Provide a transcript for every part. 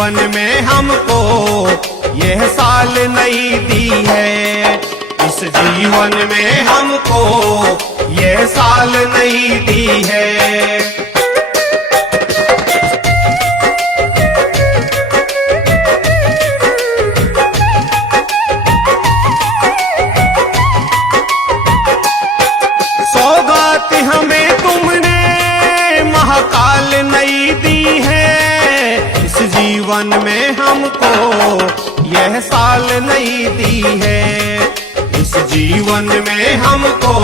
जीवन में हमको यह साल नई दी है। इस जीवन में हमको यह साल नई दी है। सौगात हमें तुमने महाकाल नई दी है। इस जीवन में हमको यह साल नई दी है। इस जीवन में हमको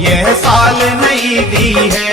यह साल नई दी है।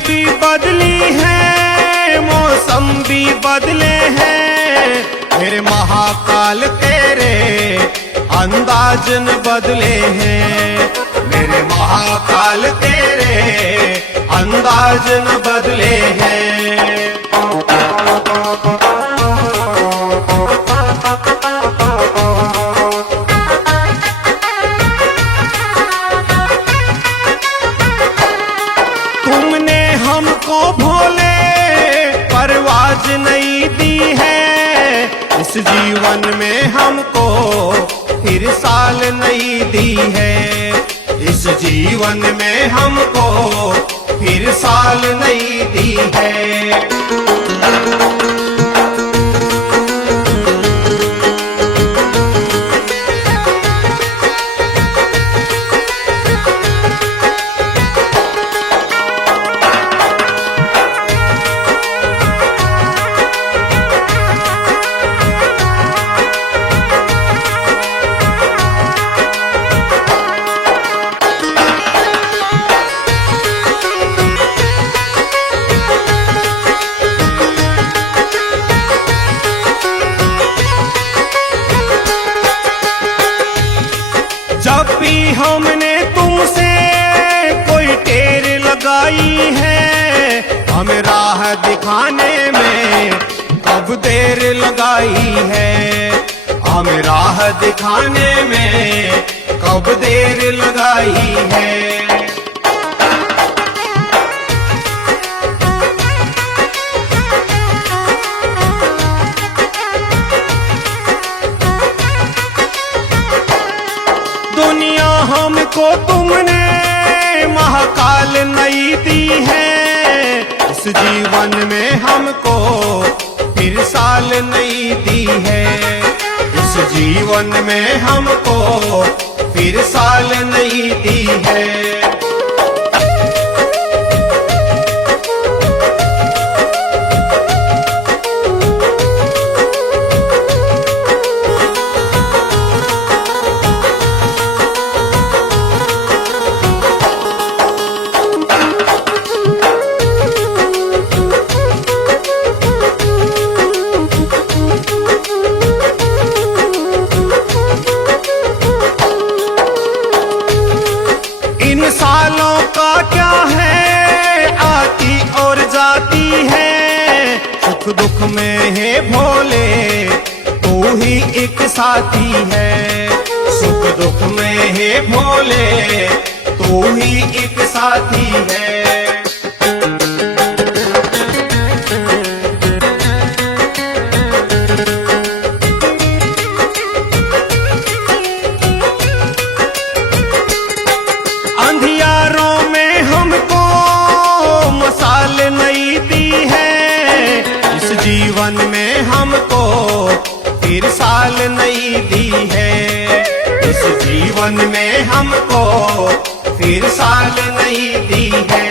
भी बदली है, मौसम भी बदले हैं, फिर महाकाल तेरे अंदाज न बदले हैं। मेरे महाकाल तेरे अंदाज न बदले हैं। तुमने हमको भोले परवाज नहीं दी है। इस जीवन में हमको फिर साल नहीं दी है। इस जीवन में हमको फिर साल नहीं दी है। जब भी हमने तुमसे कोई टेर लगाई है, हमें राह दिखाने में कब देर लगाई है। हमें राह दिखाने में कब देर लगाई है। दुनिया हमको तुमने महाकाल नई दी है। इस जीवन में हमको फिर साल नई दी है। इस जीवन में हमको फिर साल नई दी है। इन सालों का क्या है, आती और जाती है। सुख दुख में है भोले तू ही एक साथी है। सुख दुख में है भोले तू ही एक साथी है। अंधियारों में हमको मसाल नई दी है। इस जीवन में हमको फिर साल नई दी है। इस जीवन में हमको फिर साल नई दी है।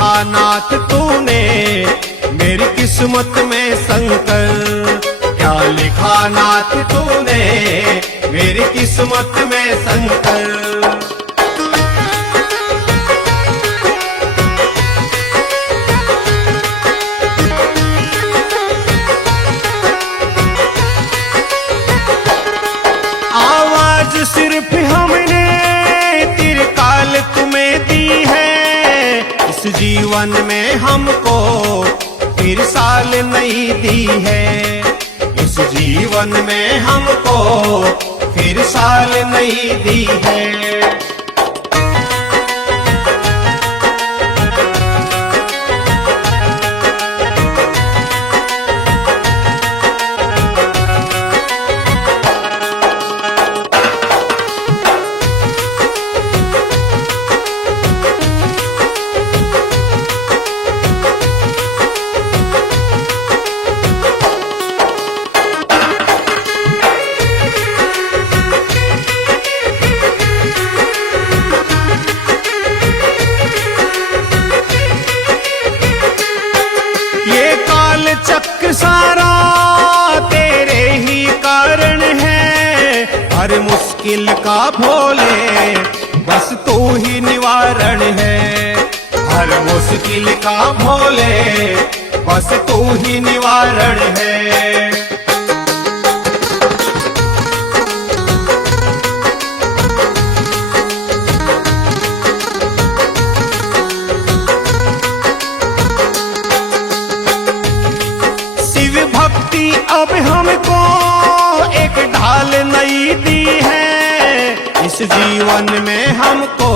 लिखा नाथ तूने मेरी किस्मत में शंकर, क्या लिखा नाथ तूने मेरी किस्मत में शंकर। आवाज सिर्फ हमने त्रिकाल तुम्हें दी है, इस जीवन में हमको फिर साल नहीं दी है, इस जीवन में हमको फिर साल नहीं दी है। चक्र सारा तेरे ही कारण है, हर मुश्किल का भोले बस तू ही निवारण है, हर मुश्किल का भोले बस तू ही निवारण है। अब हमको एक ढाल नई दी है, इस जीवन में हमको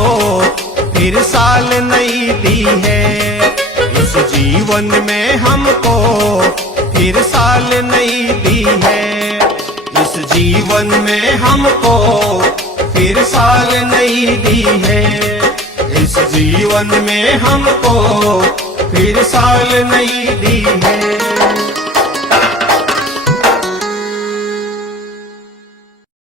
फिर साल नई दी है, इस जीवन में हमको फिर साल नई दी है, इस जीवन में हमको फिर साल नई दी है, इस जीवन में हमको फिर साल नई दी है।